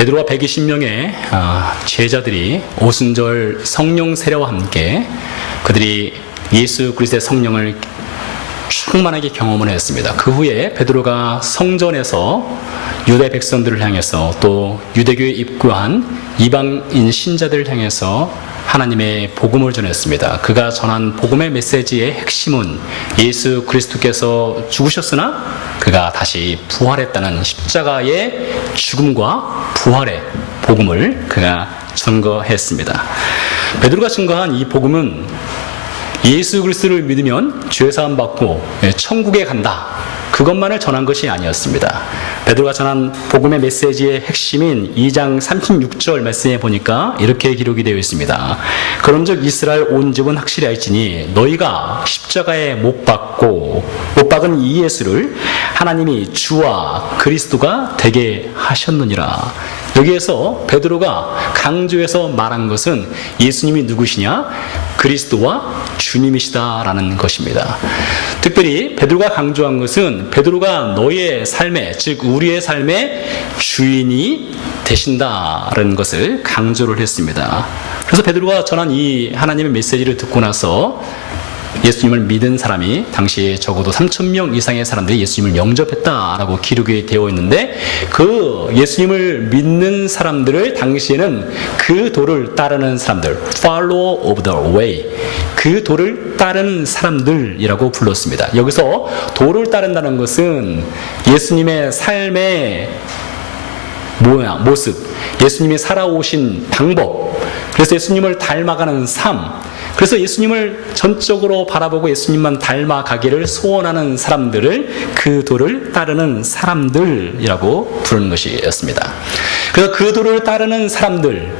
베드로와 120명의 제자들이 오순절 성령 세례와 함께 그들이 예수 그리스도의 성령을 충만하게 경험을 했습니다. 그 후에 베드로가 성전에서 유대 백성들을 향해서 또 유대교에 입구한 이방인 신자들을 향해서 하나님의 복음을 전했습니다. 그가 전한 복음의 메시지의 핵심은 예수 그리스도께서 죽으셨으나 그가 다시 부활했다는 십자가의 죽음과 부활의 복음을 그가 증거했습니다. 베드로가 증거한 이 복음은 예수 그리스도를 믿으면 죄사함 받고 천국에 간다, 그것만을 전한 것이 아니었습니다. 베드로가 전한 복음의 메시지의 핵심인 2장 36절 말씀에 보니까 이렇게 기록이 되어 있습니다. 그런즉 이스라엘 온 집은 확실히 알지니 너희가 십자가에 못 박은 이 예수를 하나님이 주와 그리스도가 되게 하셨느니라. 여기에서 베드로가 강조해서 말한 것은 예수님이 누구시냐? 그리스도와 주님이시다라는 것입니다. 특별히 베드로가 강조한 것은 베드로가 너의 삶의, 즉 우리의 삶의 주인이 되신다라는 것을 강조를 했습니다. 그래서 베드로가 전한 이 하나님의 메시지를 듣고 나서 예수님을 믿은 사람이 당시에 적어도 3,000명 이상의 사람들이 예수님을 영접했다라고 기록이 되어 있는데, 그 예수님을 믿는 사람들을 당시에는 그 도를 따르는 사람들, follow of the way, 그 도를 따르는 사람들이라고 불렀습니다. 여기서 도를 따른다는 것은 예수님의 삶의 모습, 예수님이 살아오신 방법, 그래서 예수님을 닮아가는 삶, 그래서 예수님을 전적으로 바라보고 예수님만 닮아가기를 소원하는 사람들을 그 도를 따르는 사람들이라고 부르는 것이었습니다. 그래서 그 도를 따르는 사람들,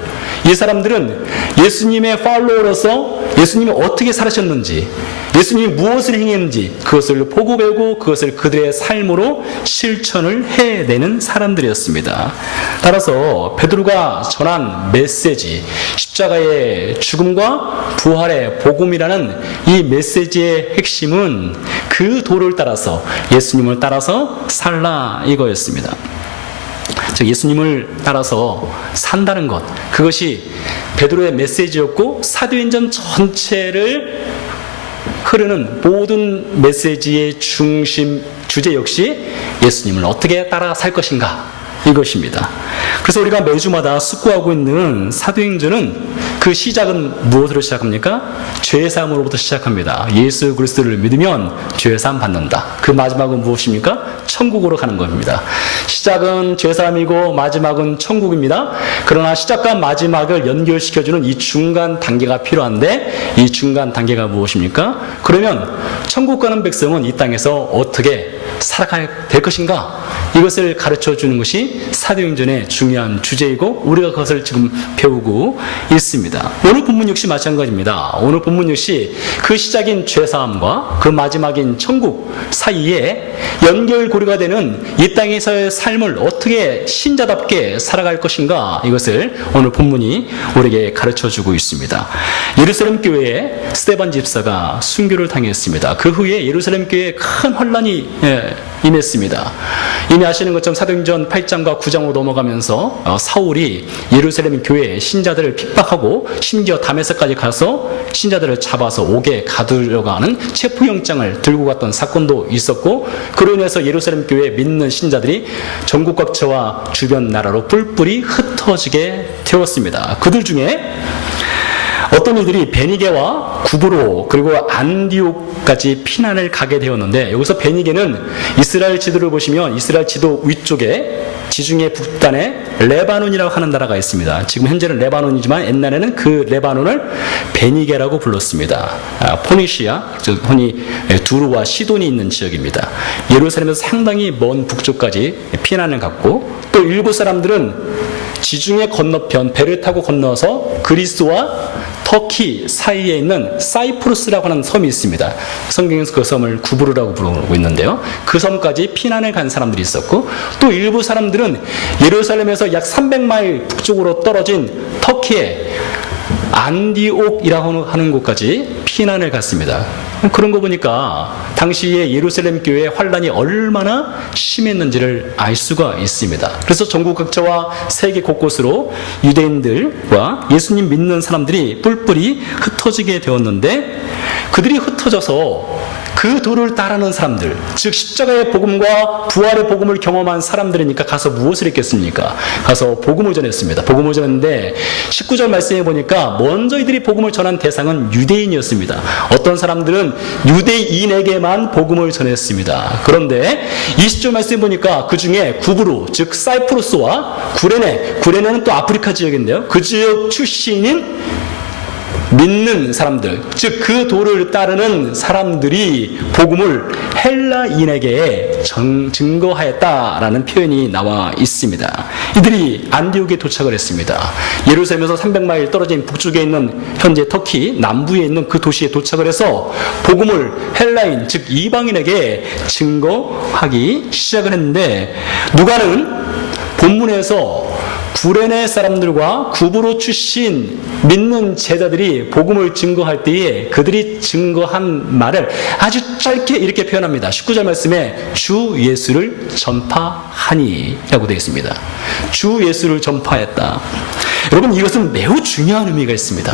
이 사람들은 예수님의 팔로워로서 예수님이 어떻게 살으셨는지, 예수님이 무엇을 행했는지 그것을 보고 배우고 그것을 그들의 삶으로 실천을 해내는 사람들이었습니다. 따라서 베드로가 전한 메시지, 십자가의 죽음과 부활의 복음이라는 이 메시지의 핵심은 그 도를 따라서, 예수님을 따라서 살라, 이거였습니다. 즉 예수님을 따라서 산다는 것, 그것이 베드로의 메시지였고, 사도행전 전체를 흐르는 모든 메시지의 중심 주제 역시 예수님을 어떻게 따라 살 것인가, 이것입니다. 그래서 우리가 매주마다 숙고하고 있는 사도행전은 그 시작은 무엇으로 시작합니까? 죄사함으로부터 시작합니다. 예수 그리스도를 믿으면 죄사함 받는다. 그 마지막은 무엇입니까? 천국으로 가는 겁니다. 시작은 죄사함이고 마지막은 천국입니다. 그러나 시작과 마지막을 연결시켜주는 이 중간 단계가 필요한데, 이 중간 단계가 무엇입니까? 그러면 천국 가는 백성은 이 땅에서 어떻게 살아가야 될 것인가? 이것을 가르쳐 주는 것이 사도행전의 중요한 주제이고, 우리가 그것을 지금 배우고 있습니다. 오늘 본문 역시 마찬가지입니다. 오늘 본문 역시 그 시작인 죄사함과 그 마지막인 천국 사이에 연결고리가 되는 이 땅에서의 삶을 어떻게 신자답게 살아갈 것인가, 이것을 오늘 본문이 우리에게 가르쳐 주고 있습니다. 예루살렘 교회에 스데반 집사가 순교를 당했습니다. 그 후에 예루살렘 교회에 큰 혼란이 임했습니다. 이미 아시는 것처럼 사도행전 8장과 9장으로 넘어가면서 사울이 예루살렘 교회 신자들을 핍박하고 심지어 다메섹까지 가서 신자들을 잡아서 옥에 가두려고 하는 체포영장을 들고 갔던 사건도 있었고, 그로 인해서 예루살렘 교회 믿는 신자들이 전국 각처와 주변 나라로 뿔뿔이 흩어지게 되었습니다. 그들 중에 어떤 이들이 베니게와 구브로 그리고 안디옥까지 피난을 가게 되었는데, 여기서 베니게는 이스라엘 지도를 보시면 이스라엘 지도 위쪽에 지중해 북단에 레바논이라고 하는 나라가 있습니다. 지금 현재는 레바논이지만 옛날에는 그 레바논을 베니게라고 불렀습니다. 포니시아, 즉 흔히 두루와 시돈이 있는 지역입니다. 예루살렘에서 상당히 먼 북쪽까지 피난을 갔고, 또 일부 사람들은 지중해 건너편 배를 타고 건너서 그리스와 터키 사이에 있는 사이프루스라고 하는 섬이 있습니다. 성경에서 그 섬을 구브르라고 부르고 있는데요. 그 섬까지 피난을 간 사람들이 있었고, 또 일부 사람들은 예루살렘에서 약 300마일 북쪽으로 떨어진 터키의 안디옥이라고 하는 곳까지 피난을 갔습니다. 그런 거 보니까 당시에 예루살렘 교회의 환란이 얼마나 심했는지를 알 수가 있습니다. 그래서 전국 각처와 세계 곳곳으로 유대인들과 예수님 믿는 사람들이 뿔뿔이 흩어지게 되었는데, 그들이 흩어져서 그 도를 따르는 사람들, 즉 십자가의 복음과 부활의 복음을 경험한 사람들이니까 가서 무엇을 했겠습니까? 가서 복음을 전했습니다. 복음을 전했는데 19절 말씀해 보니까 먼저 이들이 복음을 전한 대상은 유대인이었습니다. 어떤 사람들은 유대인에게만 복음을 전했습니다. 그런데 20절 말씀해 보니까 그 중에 구브루, 즉 사이프루스와 구레네는 또 아프리카 지역인데요, 그 지역 출신인 믿는 사람들, 즉 그 도를 따르는 사람들이 복음을 헬라인에게 증거하였다라는 표현이 나와 있습니다. 이들이 안디옥에 도착을 했습니다. 예루살렘에서 300마일 떨어진 북쪽에 있는 현재 터키 남부에 있는 그 도시에 도착을 해서 복음을 헬라인, 즉 이방인에게 증거하기 시작을 했는데, 누가는 본문에서 구레네 사람들과 구브로 출신 믿는 제자들이 복음을 증거할 때에 그들이 증거한 말을 아주 짧게 이렇게 표현합니다. 19절 말씀에 주 예수를 전파하니 라고 되어 있습니다. 주 예수를 전파했다. 여러분, 이것은 매우 중요한 의미가 있습니다.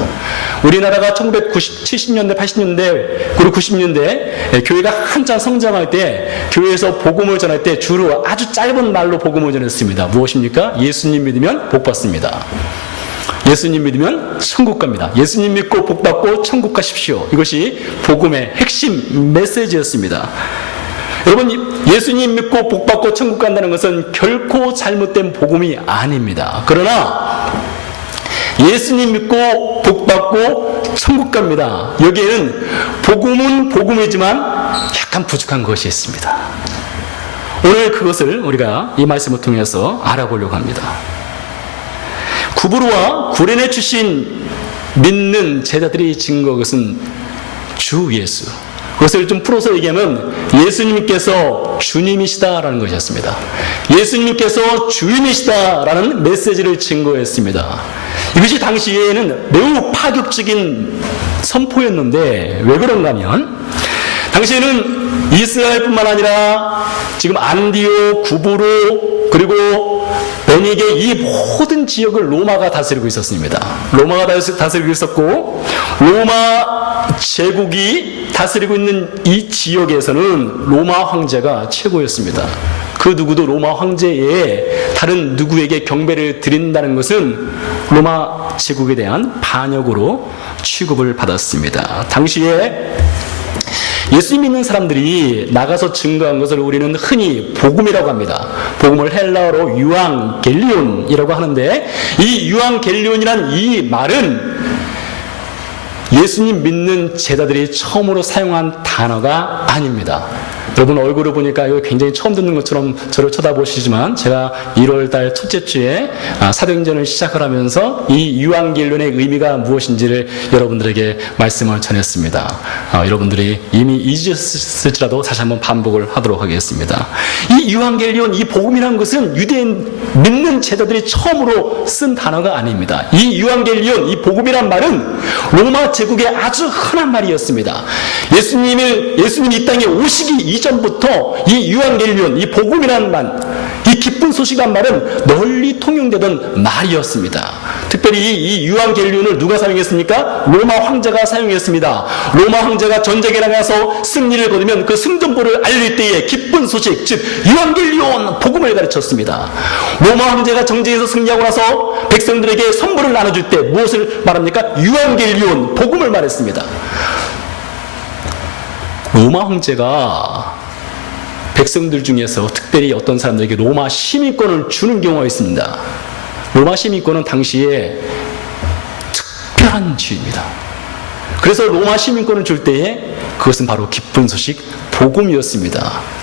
우리나라가 1970년대, 80년대, 그리고 90년대 교회가 한참 성장할 때 교회에서 복음을 전할 때 주로 아주 짧은 말로 복음을 전했습니다. 무엇입니까? 예수님 믿으면 복 받습니다. 예수님 믿으면 천국 갑니다. 예수님 믿고 복 받고 천국 가십시오. 이것이 복음의 핵심 메시지였습니다. 여러분, 예수님 믿고 복 받고 천국 간다는 것은 결코 잘못된 복음이 아닙니다. 그러나 예수님 믿고 복 받고 천국 갑니다. 여기에는 복음은 복음이지만 약간 부족한 것이 있습니다. 오늘 그것을 우리가 이 말씀을 통해서 알아보려고 합니다. 구브로와 구레네 출신 믿는 제자들이 증거, 것은 주 예수. 그것을 좀 풀어서 얘기하면 예수님께서 주님이시다라는 것이었습니다. 예수님께서 주인이시다라는 메시지를 증거했습니다. 이것이 당시에는 매우 파격적인 선포였는데, 왜 그런가 하면 당시에는 이스라엘뿐만 아니라 지금 안디옥, 구브로, 그리고 베니게, 이 모든 지역을 로마가 다스리고 있었습니다. 로마가 다스리고 있었고, 로마 제국이 다스리고 있는 이 지역에서는 로마 황제가 최고였습니다. 그 누구도 로마 황제에 다른 누구에게 경배를 드린다는 것은 로마 제국에 대한 반역으로 취급을 받았습니다. 당시에 예수 믿는 사람들이 나가서 증거한 것을 우리는 흔히 복음이라고 합니다. 복음을 헬라어로 유앙겔리온이라고 하는데, 이 유앙겔리온이란 이 말은 예수님 믿는 제자들이 처음으로 사용한 단어가 아닙니다. 여러분 얼굴을 보니까 이거 굉장히 처음 듣는 것처럼 저를 쳐다보시지만, 제가 1월달 첫째 주에 사도행전을 시작을 하면서 이 유앙겔리온의 의미가 무엇인지를 여러분들에게 말씀을 전했습니다. 여러분들이 이미 잊으셨을지라도 다시 한번 반복을 하도록 하겠습니다. 이 유앙겔리온, 이 복음이라는 것은 유대인 믿는 제자들이 처음으로 쓴 단어가 아닙니다. 이 유앙겔리온, 이 복음이란 말은 로마 제국의 아주 흔한 말이었습니다. 예수님이 이 땅에 오시기 이전부터 이 유앙겔리온, 이 복음이라는 말, 이 기쁜 소식이란 말은 널리 통용되던 말이었습니다. 특별히 이 유앙겔리온을 누가 사용했습니까? 로마 황제가 사용했습니다. 로마 황제가 전쟁에 나가서 승리를 거두면 그 승전보를 알릴 때에 기쁜 소식, 즉 유앙겔리온, 복음을 가르쳤습니다. 로마 황제가 전쟁에서 승리하고 나서 백성들에게 선물을 나눠줄 때 무엇을 말합니까? 유앙겔리온, 복음을 말했습니다. 로마 황제가 백성들 중에서 특별히 어떤 사람들에게 로마 시민권을 주는 경우가 있습니다. 로마 시민권은 당시에 특별한 지위입니다. 그래서 로마 시민권을 줄 때에 그것은 바로 기쁜 소식, 복음이었습니다.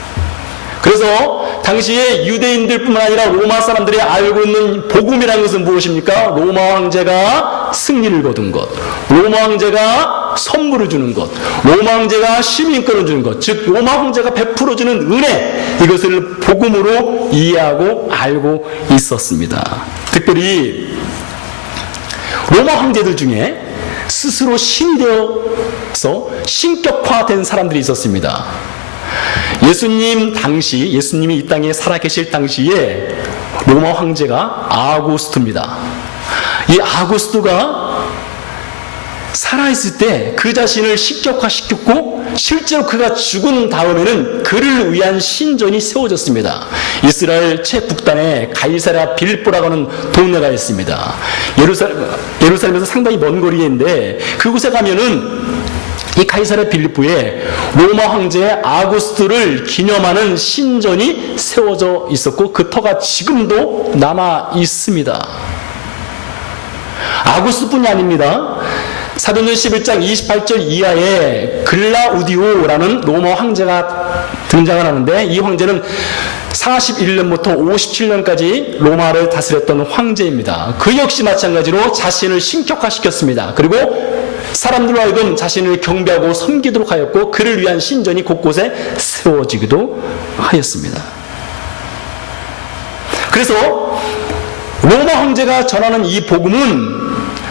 그래서 당시에 유대인들뿐만 아니라 로마 사람들이 알고 있는 복음이라는 것은 무엇입니까? 로마 황제가 승리를 거둔 것, 로마 황제가 선물을 주는 것, 로마 황제가 시민권을 주는 것, 즉 로마 황제가 베풀어주는 은혜, 이것을 복음으로 이해하고 알고 있었습니다. 특별히 로마 황제들 중에 스스로 신이 되어서 신격화된 사람들이 있었습니다. 예수님이 이 땅에 살아계실 당시에 로마 황제가 아우구스투입니다. 이 아우구스투가 살아있을 때 그 자신을 식격화시켰고 실제로 그가 죽은 다음에는 그를 위한 신전이 세워졌습니다. 이스라엘 최북단에 가이사랴 빌보라고 하는 동네가 있습니다. 예루살렘에서 상당히 먼 거리에 있는데 그곳에 가면은 이 가이사랴 빌립보에 로마 황제 아구스투를 기념하는 신전이 세워져 있었고 그 터가 지금도 남아 있습니다. 아구스투뿐이 아닙니다. 사도행전 11장 28절 이하에 글라우디오라는 로마 황제가 등장을 하는데 이 황제는 41년부터 57년까지 로마를 다스렸던 황제입니다. 그 역시 마찬가지로 자신을 신격화시켰습니다. 그리고 사람들로 하여금 자신을 경배하고 섬기도록 하였고 그를 위한 신전이 곳곳에 세워지기도 하였습니다. 그래서 로마 황제가 전하는 이 복음은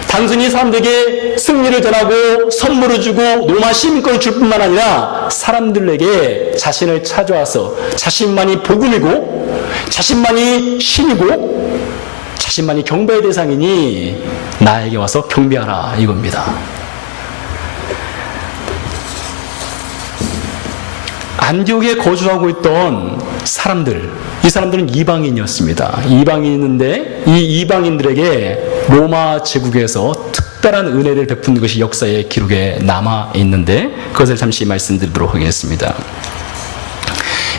단순히 사람들에게 승리를 전하고 선물을 주고 로마 시민권을 줄 뿐만 아니라 사람들에게 자신을 찾아와서 자신만이 복음이고 자신만이 신이고 자신만이 경배의 대상이니 나에게 와서 경배하라 이겁니다. 안디옥에 거주하고 있던 사람들, 이 사람들은 이방인이었습니다. 이방인인데 이 이방인들에게 로마 제국에서 특별한 은혜를 베푼 것이 역사의 기록에 남아 있는데 그것을 잠시 말씀드리도록 하겠습니다.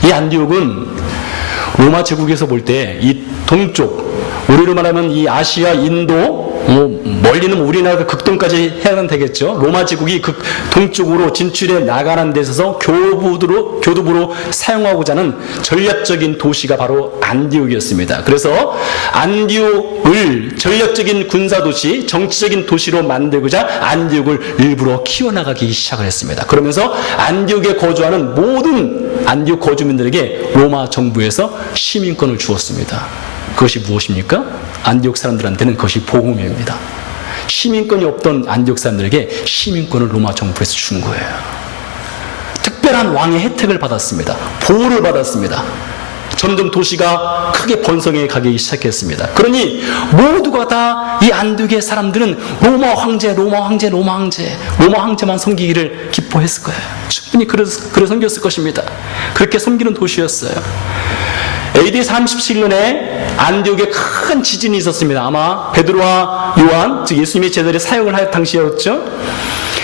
이 안디옥은 로마 제국에서 볼 때 이 동쪽, 우리로 말하면 이 아시아, 인도, 멀리는 우리나라 극동까지 해야만 되겠죠. 로마 제국이 극 동쪽으로 진출해 나가는 데 있어서 교두부로 사용하고자 하는 전략적인 도시가 바로 안디옥이었습니다. 그래서 안디옥을 전략적인 군사도시, 정치적인 도시로 만들고자 안디옥을 일부러 키워나가기 시작을 했습니다. 그러면서 안디옥에 거주하는 모든 안디옥 거주민들에게 로마 정부에서 시민권을 주었습니다. 그것이 무엇입니까? 안디옥 사람들한테는 그것이 복음입니다. 시민권이 없던 안디옥 사람들에게 시민권을 로마 정부에서 준 거예요. 특별한 왕의 혜택을 받았습니다. 보호를 받았습니다. 점점 도시가 크게 번성해 가기 시작했습니다. 그러니 모두가 다 이 안디옥의 사람들은 로마 황제만 섬기기를 기뻐했을 거예요. 충분히 그래 섬겼을 것입니다. 그렇게 섬기는 도시였어요. AD 37년에 안디옥에 큰 지진이 있었습니다. 아마 베드로와 요한, 즉 예수님의 제자들이 사역을 할 당시였죠.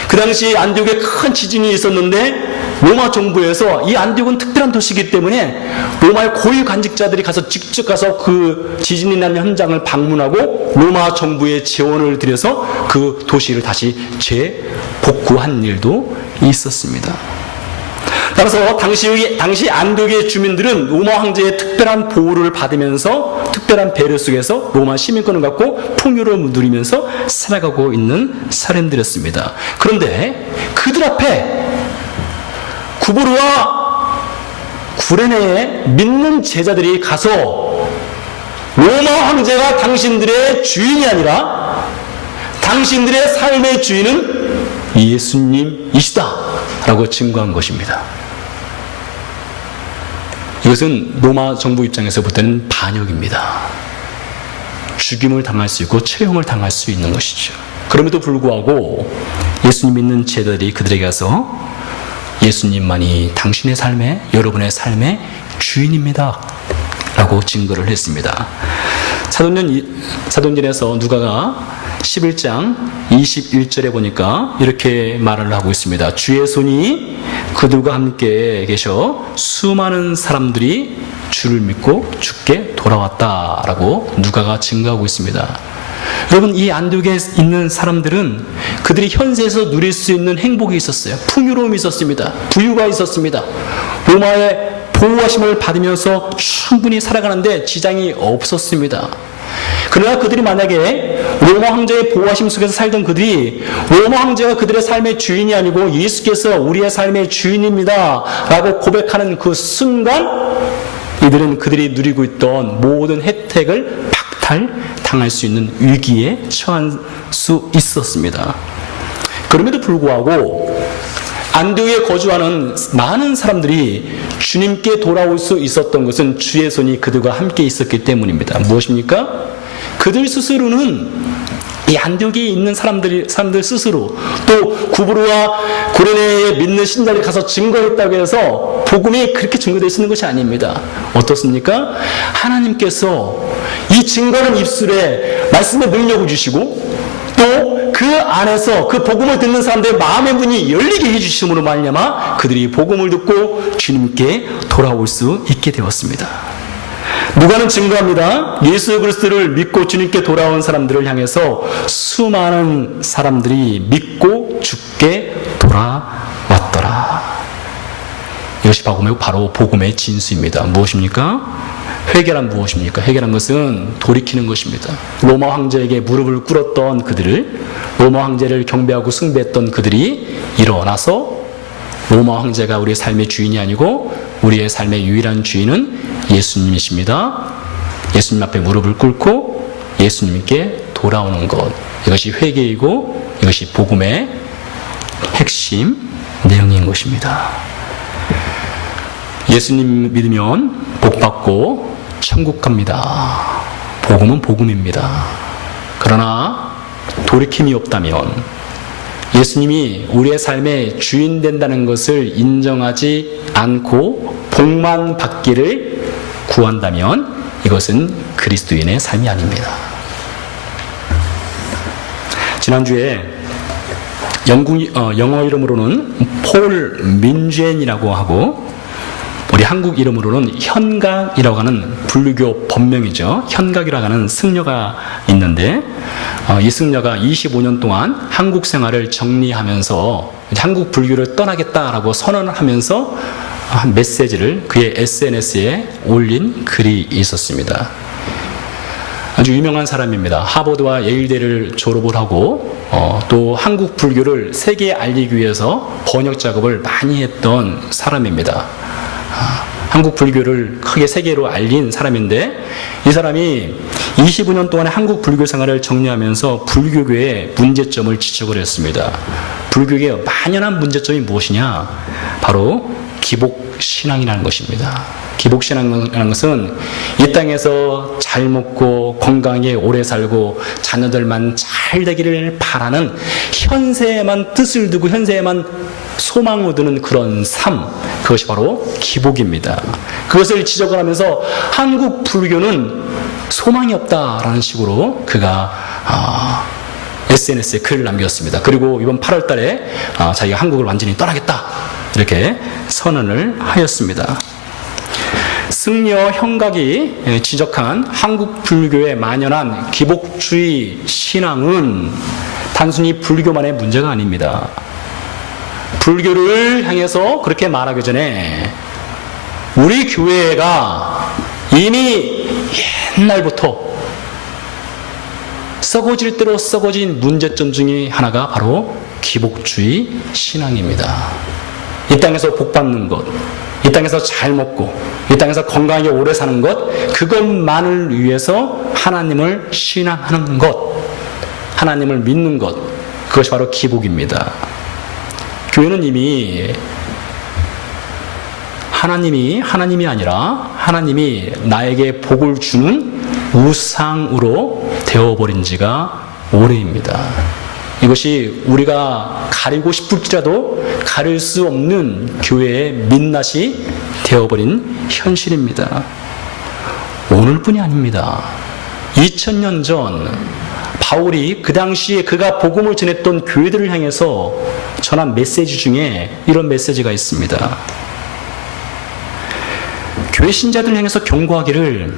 그 당시 안디옥에 큰 지진이 있었는데 로마 정부에서 이 안디옥은 특별한 도시이기 때문에 로마의 고위 관직자들이 직접 가서 그 지진이 난 현장을 방문하고 로마 정부에 재원을 들여서 그 도시를 다시 재복구한 일도 있었습니다. 따라서 당시 안디옥의 주민들은 로마 황제의 특별한 보호를 받으면서 특별한 배려 속에서 로마 시민권을 갖고 풍요를 누리면서 살아가고 있는 사람들이었습니다. 그런데 그들 앞에 구부르와 구레네의 믿는 제자들이 가서 로마 황제가 당신들의 주인이 아니라 당신들의 삶의 주인은 예수님이시다 라고 증거한 것입니다. 이것은 로마 정부 입장에서 볼 때는 반역입니다. 죽임을 당할 수 있고 처형을 당할 수 있는 것이죠. 그럼에도 불구하고 예수님 믿는 제자들이 그들에게 가서 예수님만이 당신의 삶에, 여러분의 삶의 주인입니다 라고 증거를 했습니다. 사도행전에서 누가가 11장 21절에 보니까 이렇게 말을 하고 있습니다. 주의 손이 그들과 함께 계셔 수많은 사람들이 주를 믿고 주께 돌아왔다라고 누가가 증거하고 있습니다. 여러분, 이 안디옥에 있는 사람들은 그들이 현세에서 누릴 수 있는 행복이 있었어요. 풍요로움이 있었습니다. 부유가 있었습니다. 로마의 보호하심을 받으면서 충분히 살아가는데 지장이 없었습니다. 그러나 그들이 만약에 로마 황제의 보호하심 속에서 살던 그들이 로마 황제가 그들의 삶의 주인이 아니고 예수께서 우리의 삶의 주인입니다 라고 고백하는 그 순간 이들은 그들이 누리고 있던 모든 혜택을 박탈당할 수 있는 위기에 처한 수 있었습니다. 그럼에도 불구하고 안디옥에 거주하는 많은 사람들이 주님께 돌아올 수 있었던 것은 주의 손이 그들과 함께 있었기 때문입니다. 무엇입니까? 그들 스스로는 이 안디옥에 있는 사람들 스스로 또 구브로와 고레네에 믿는 신자들이 가서 증거했다고 해서 복음이 그렇게 증거되어 있는 것이 아닙니다. 어떻습니까? 하나님께서 이 증거는 입술에 말씀의 능력을 주시고 또 그 안에서 그 복음을 듣는 사람들의 마음의 문이 열리게 해주심으로 말미암아 그들이 복음을 듣고 주님께 돌아올 수 있게 되었습니다. 누가는 증거합니다. 예수 그리스도를 믿고 주님께 돌아온 사람들을 향해서 수많은 사람들이 믿고 죽게 돌아왔더라. 이것이 바로 복음의 진수입니다. 무엇입니까? 회개란 무엇입니까? 회개란 것은 돌이키는 것입니다. 로마 황제에게 무릎을 꿇었던 그들을, 로마 황제를 경배하고 숭배했던 그들이 일어나서 로마 황제가 우리의 삶의 주인이 아니고 우리의 삶의 유일한 주인은 예수님이십니다. 예수님 앞에 무릎을 꿇고 예수님께 돌아오는 것, 이것이 회개이고 이것이 복음의 핵심 내용인 것입니다. 예수님 믿으면 복받고 천국 갑니다. 복음은 복음입니다. 그러나 돌이킴이 없다면, 예수님이 우리의 삶의 주인 된다는 것을 인정하지 않고 복만 받기를 구한다면 이것은 그리스도인의 삶이 아닙니다. 지난주에 영어 이름으로는 폴 민젠이라고 하고 우리 한국 이름으로는 현각이라고 하는 불교 법명이죠. 현각이라고 하는 승려가 있는데 이 승려가 25년 동안 한국 생활을 정리하면서 한국 불교를 떠나겠다라고 선언을 하면서 한 메시지를 그의 SNS에 올린 글이 있었습니다. 아주 유명한 사람입니다. 하버드와 예일대를 졸업을 하고 또 한국 불교를 세계에 알리기 위해서 번역 작업을 많이 했던 사람입니다. 한국 불교를 크게 세계로 알린 사람인데, 이 사람이 25년 동안의 한국 불교 생활을 정리하면서 불교계의 문제점을 지적을 했습니다. 불교계의 만연한 문제점이 무엇이냐? 바로 기복신앙이라는 것입니다. 기복신앙이라는 것은 이 땅에서 잘 먹고 건강하게 오래 살고 자녀들만 잘 되기를 바라는 현세에만 뜻을 두고 현세에만 소망을 두는 그런 삶, 그것이 바로 기복입니다. 그것을 지적을 하면서 한국 불교는 소망이 없다라는 식으로 그가 SNS에 글을 남겼습니다. 그리고 이번 8월 달에 자기가 한국을 완전히 떠나겠다 이렇게 선언을 하였습니다. 승려 현각이 지적한 한국 불교의 만연한 기복주의 신앙은 단순히 불교만의 문제가 아닙니다. 불교를 향해서 그렇게 말하기 전에 우리 교회가 이미 옛날부터 썩어질 대로 썩어진 문제점 중에 하나가 바로 기복주의 신앙입니다. 이 땅에서 복 받는 것, 이 땅에서 잘 먹고 이 땅에서 건강하게 오래 사는 것, 그것만을 위해서 하나님을 신앙하는 것, 하나님을 믿는 것, 그것이 바로 기복입니다. 교회는 이미 하나님이 아니라 하나님이 나에게 복을 주는 우상으로 되어버린 지가 오래입니다. 이것이 우리가 가리고 싶을지라도 가릴 수 없는 교회의 민낯이 되어버린 현실입니다. 오늘뿐이 아닙니다. 2000년 전 바울이 그 당시에 그가 복음을 전했던 교회들을 향해서 전한 메시지 중에 이런 메시지가 있습니다. 교회 신자들을 향해서 경고하기를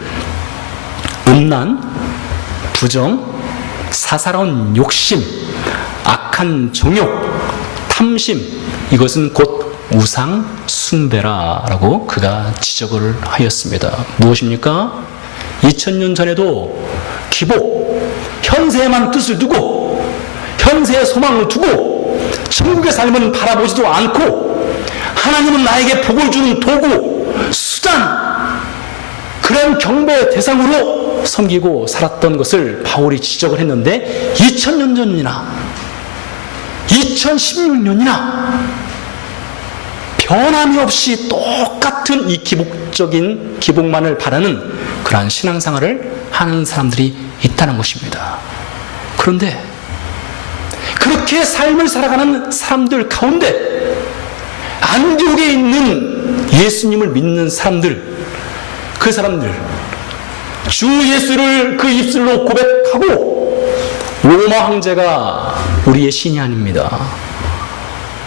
음란, 부정, 사사로운 욕심, 악한 정욕, 탐심, 이것은 곧 우상 숭배라 라고 그가 지적을 하였습니다. 무엇입니까? 2000년 전에도 기복, 현세에만 뜻을 두고 현세의 소망을 두고 천국의 삶은 바라보지도 않고 하나님은 나에게 복을 주는 도구, 수단, 그런 경배의 대상으로 섬기고 살았던 것을 바울이 지적을 했는데 2000년 전이나 2016년이나 변함이 없이 똑같은 이 기복만을 바라는 그러한 신앙생활을 하는 사람들이 있다는 것입니다. 그런데 그렇게 삶을 살아가는 사람들 가운데 안디옥에 있는 예수님을 믿는 사람들, 그 사람들 주 예수를 그 입술로 고백하고 로마 황제가 우리의 신이 아닙니다,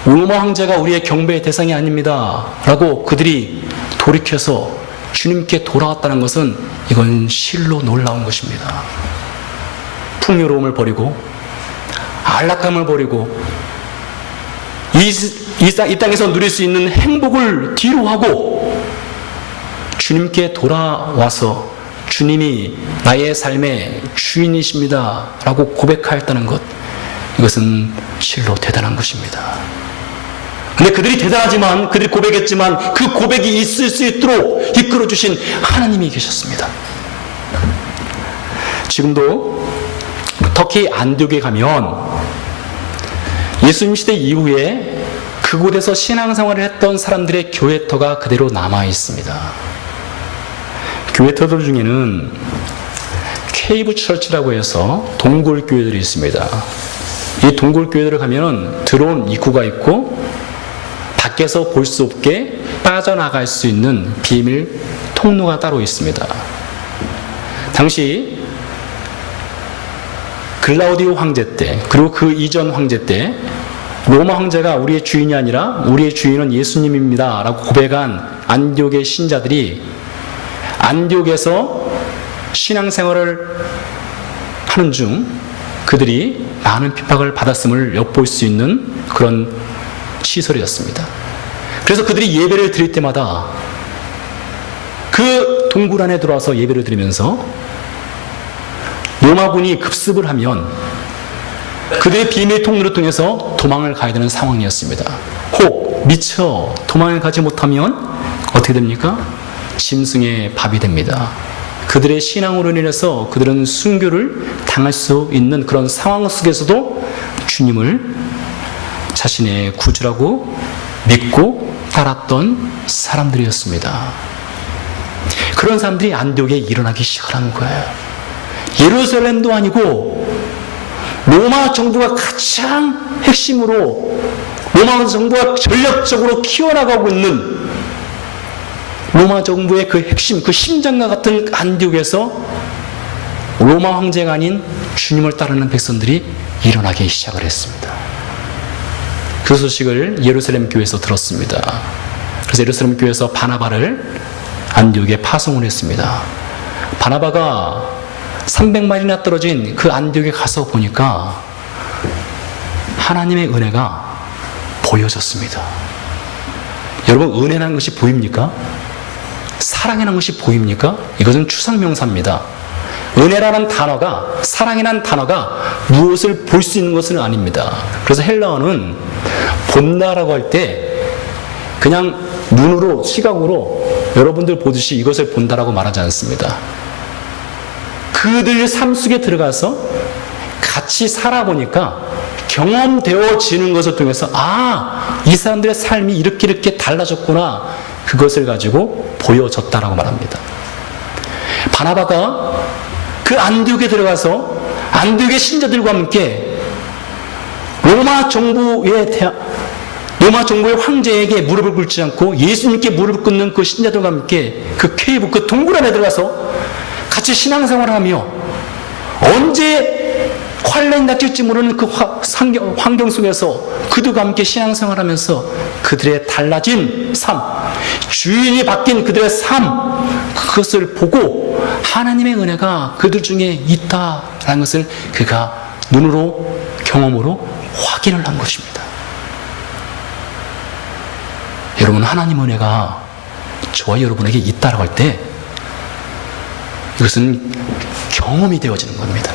로마 황제가 우리의 경배의 대상이 아닙니다 라고 그들이 돌이켜서 주님께 돌아왔다는 것은 이건 실로 놀라운 것입니다. 풍요로움을 버리고 안락함을 버리고 이 땅에서 누릴 수 있는 행복을 뒤로하고 주님께 돌아와서 주님이 나의 삶의 주인이십니다 라고 고백하였다는 것, 이것은 실로 대단한 것입니다. 근데 그들이 대단하지만, 그들이 고백했지만 그 고백이 있을 수 있도록 이끌어주신 하나님이 계셨습니다. 지금도 터키 안디옥에 가면 예수님 시대 이후에 그곳에서 신앙생활을 했던 사람들의 교회터가 그대로 남아 있습니다. 교회터들 중에는 케이브 처치라고 해서 동굴 교회들이 있습니다. 이 동굴 교회들을 가면 들어온 입구가 있고 밖에서 볼 수 없게 빠져나갈 수 있는 비밀 통로가 따로 있습니다. 당시 글라우디오 황제 때, 그리고 그 이전 황제 때 로마 황제가 우리의 주인이 아니라 우리의 주인은 예수님입니다 라고 고백한 안디옥의 신자들이 안디옥에서 신앙생활을 하는 중 그들이 많은 핍박을 받았음을 엿볼 수 있는 그런 시설이었습니다. 그래서 그들이 예배를 드릴 때마다 그 동굴 안에 들어와서 예배를 드리면서 로마군이 급습을 하면 그들의 비밀 통로를 통해서 도망을 가야 되는 상황이었습니다. 혹 미처 도망을 가지 못하면 어떻게 됩니까? 짐승의 밥이 됩니다. 그들의 신앙으로 인해서 그들은 순교를 당할 수 있는 그런 상황 속에서도 주님을 자신의 구주라고 믿고 따랐던 사람들이었습니다. 그런 사람들이 안디옥에 일어나기 시작하는 거예요. 예루살렘도 아니고 로마 정부가 가장 핵심으로, 로마 정부가 전략적으로 키워나가고 있는 로마 정부의 그 핵심, 그 심장과 같은 안디옥에서 로마 황제가 아닌 주님을 따르는 백성들이 일어나기 시작을 했습니다. 그 소식을 예루살렘 교회에서 들었습니다. 그래서 예루살렘 교회에서 바나바를 안디옥에 파송을 했습니다. 바나바가 300마일이나 떨어진 그 안디옥에 가서 보니까 하나님의 은혜가 보여졌습니다. 여러분, 은혜라는 것이 보입니까? 사랑이라는 것이 보입니까? 이것은 추상명사입니다. 은혜라는 단어가, 사랑이라는 단어가 무엇을 볼 수 있는 것은 아닙니다. 그래서 헬라어는 본다라고 할 때 그냥 눈으로, 시각으로 여러분들 보듯이 이것을 본다라고 말하지 않습니다. 그들 삶 속에 들어가서 같이 살아보니까 경험되어지는 것을 통해서 이 사람들의 삶이 이렇게 달라졌구나, 그것을 가지고 보여졌다라고 말합니다. 바나바가 그 안디옥에 들어가서 안디옥의 신자들과 함께 로마 정부의 황제에게 무릎을 꿇지 않고 예수님께 무릎을 꿇는 그 신자들과 함께 그 케이브, 그 동굴 안에 들어가서 같이 신앙생활을 하며 언제 환란이 닥칠지 모르는 그 환경 속에서 그들과 함께 신앙생활하면서 그들의 달라진 삶, 주인이 바뀐 그들의 삶, 그것을 보고 하나님의 은혜가 그들 중에 있다라는 것을 그가 눈으로, 경험으로 확인을 한 것입니다. 여러분, 하나님 은혜가 저와 여러분에게 있다라고 할 때 이것은 경험이 되어지는 겁니다.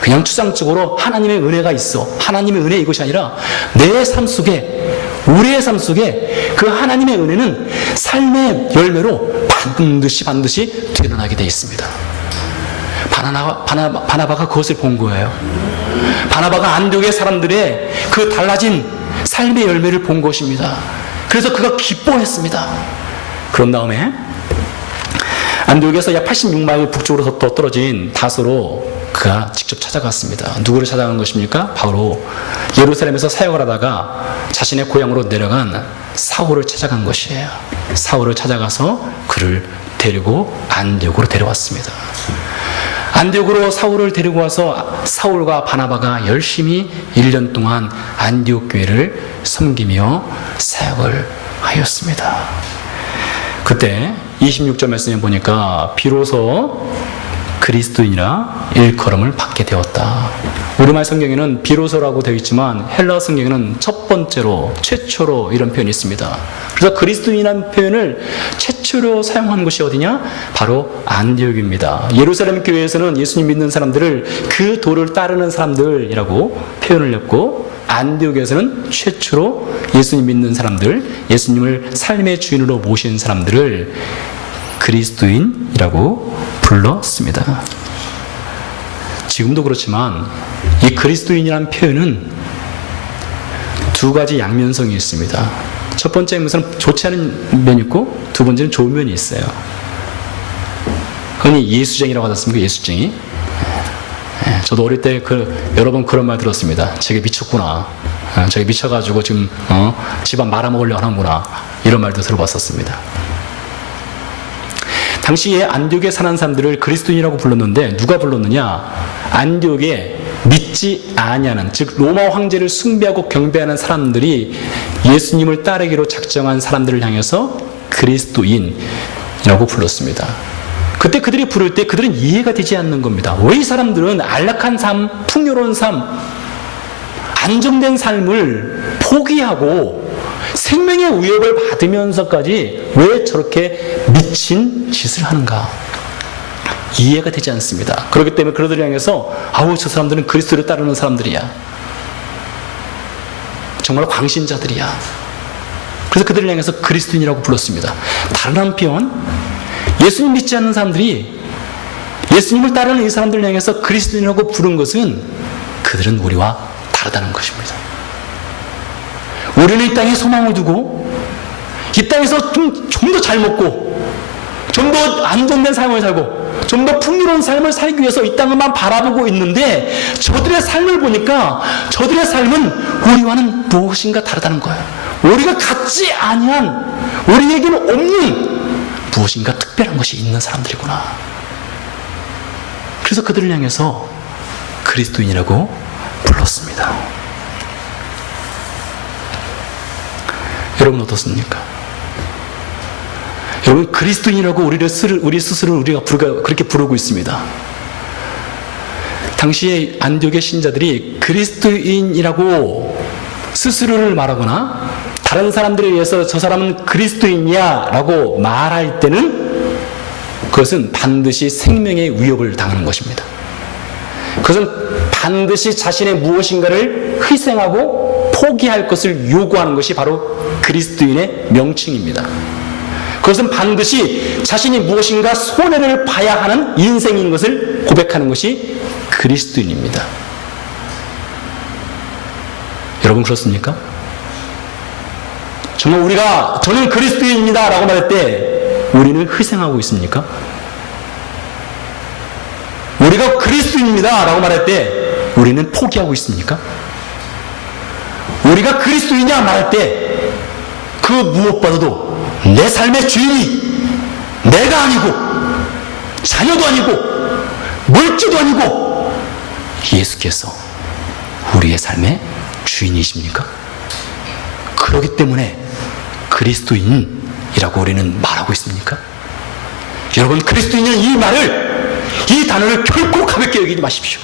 그냥 추상적으로 하나님의 은혜가 있어, 하나님의 은혜, 이것이 아니라 내 삶 속에, 우리의 삶 속에 그 하나님의 은혜는 삶의 열매로 반드시 드러나게 되어 있습니다. 바나바가 그것을 본 거예요. 바나바가 안디옥의 사람들의 그 달라진 삶의 열매를 본 것입니다. 그래서 그가 기뻐했습니다. 그런 다음에 안디옥에서 약 86마일 북쪽으로 더 떨어진 다소로 그가 직접 찾아갔습니다. 누구를 찾아간 것입니까? 바로 예루살렘에서 사역을 하다가 자신의 고향으로 내려간 사울을 찾아간 것이에요. 사울을 찾아가서 그를 데리고 안디옥으로 데려왔습니다. 안디옥으로 사울을 데리고 와서 사울과 바나바가 열심히 1년 동안 안디옥 교회를 섬기며 사역을 하였습니다. 그때 26절 말씀에 보니까 비로소 그리스도인이라 일컬음을 받게 되었다. 우리말 성경에는 비로소라고 되어 있지만 헬라어 성경에는 첫 번째로, 최초로 이런 표현이 있습니다. 그래서 그리스도인이라는 표현을 최초로 사용한 곳이 어디냐? 바로 안디옥입니다. 예루살렘 교회에서는 예수님 믿는 사람들을 그 도를 따르는 사람들이라고 표현을 했고, 안디옥에서는 최초로 예수님 믿는 사람들, 예수님을 삶의 주인으로 모신 사람들을 그리스도인이라고 불렀습니다. 지금도 그렇지만 이 그리스도인이라는 표현은 두 가지 양면성이 있습니다. 첫 번째 면은 좋지 않은 면이 있고, 두 번째는 좋은 면이 있어요. 흔히 예수쟁이라고 하지 않습니까? 예수쟁이. 저도 어릴 때 여러 번 그런 말 들었습니다. 저게 미쳤구나. 저게 미쳐가지고 지금 집안 말아먹으려고 하는구나. 이런 말도 들어봤었습니다. 당시에 안디옥에 사는 사람들을 그리스도인이라고 불렀는데 누가 불렀느냐? 안디옥에 믿지 아니하는, 즉 로마 황제를 숭배하고 경배하는 사람들이 예수님을 따르기로 작정한 사람들을 향해서 그리스도인이라고 불렀습니다. 그때 그들이 부를 때 그들은 이해가 되지 않는 겁니다. 왜 이 사람들은 안락한 삶, 풍요로운 삶, 안정된 삶을 포기하고 생명의 위협을 받으면서까지 왜 저렇게 미친 짓을 하는가? 이해가 되지 않습니다. 그렇기 때문에 그들을 향해서 아우, 저 사람들은 그리스도를 따르는 사람들이야. 정말 광신자들이야. 그래서 그들을 향해서 그리스도인이라고 불렀습니다. 다른 한편 예수님 믿지 않는 사람들이 예수님을 따르는 이 사람들을 향해서 그리스도인이라고 부른 것은 그들은 우리와 다르다는 것입니다. 우리는 이 땅에 소망을 두고 이 땅에서 좀 더 잘 먹고 좀 더 안정된 삶을 살고 좀 더 풍요로운 삶을 살기 위해서 이 땅을만 바라보고 있는데, 저들의 삶을 보니까 저들의 삶은 우리와는 무엇인가 다르다는 거예요. 우리가 갖지 아니한, 우리에게는 없는 무엇인가 특별한 것이 있는 사람들이구나. 그래서 그들을 향해서 그리스도인이라고 불렀습니다. 여러분 어떻습니까? 여러분, 그리스도인이라고 우리 스스로 우리가 그렇게 부르고 있습니다. 당시에 안디옥의 신자들이 그리스도인이라고 스스로를 말하거나 다른 사람들에 의해서 저 사람은 그리스도인이야 라고 말할 때는 그것은 반드시 생명의 위협을 당하는 것입니다. 그것은 반드시 자신의 무엇인가를 희생하고 포기할 것을 요구하는 것이 바로 그리스도인의 명칭입니다. 그것은 반드시 자신이 무엇인가 손해를 봐야 하는 인생인 것을 고백하는 것이 그리스도인입니다. 여러분 그렇습니까? 정말 저는 그리스도인입니다 라고 말할 때 우리는 희생하고 있습니까? 우리가 그리스도인입니다 라고 말할 때 우리는 포기하고 있습니까? 우리가 그리스도인이냐 말할 때 그 무엇보다도 내 삶의 주인이 내가 아니고 자녀도 아니고 물질도 아니고 예수께서 우리의 삶의 주인이십니까? 그렇기 때문에 그리스도인이라고 우리는 말하고 있습니까? 여러분, 그리스도인이라는 이 단어를 결코 가볍게 여기지 마십시오.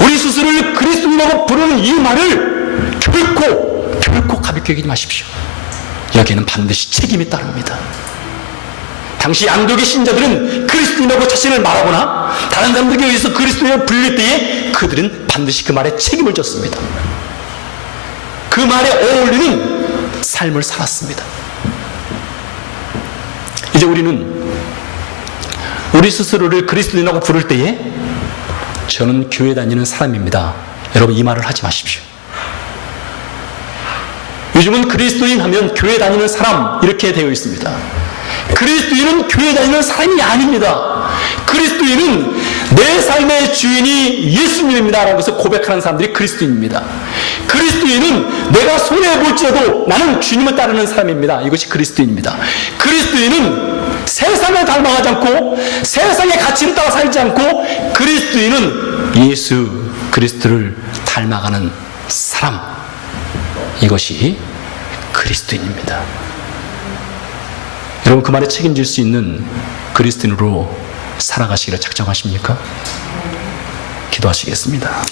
우리 스스로를 그리스도인이라고 부르는 이 말을 결코 가볍게 여기지 마십시오. 여기에는 반드시 책임이 따릅니다. 당시 안디옥의 신자들은 그리스도인이라고 자신을 말하거나 다른 사람들에게 의해서 그리스도인을 불릴 때에 그들은 반드시 그 말에 책임을 졌습니다. 그 말에 어울리는 삶을 살았습니다. 이제 우리는 우리 스스로를 그리스도인이라고 부를 때에 저는 교회 다니는 사람입니다. 여러분, 이 말을 하지 마십시오. 요즘은 그리스도인 하면 교회 다니는 사람 이렇게 되어 있습니다. 그리스도인은 교회 다니는 사람이 아닙니다. 그리스도인은 내 삶의 주인이 예수님입니다 라고 해서 고백하는 사람들이 그리스도인입니다. 그리스도인은 내가 손해볼지라도 나는 주님을 따르는 사람입니다. 이것이 그리스도인입니다. 그리스도인은 세상을 닮아가지 않고 세상의 가치를 따라 살지 않고 그리스도인은 예수 그리스도를 닮아가는 사람, 이것이 그리스도인입니다. 여러분, 그 말에 책임질 수 있는 그리스도인으로 살아가시기를 작정하십니까? 기도하시겠습니다.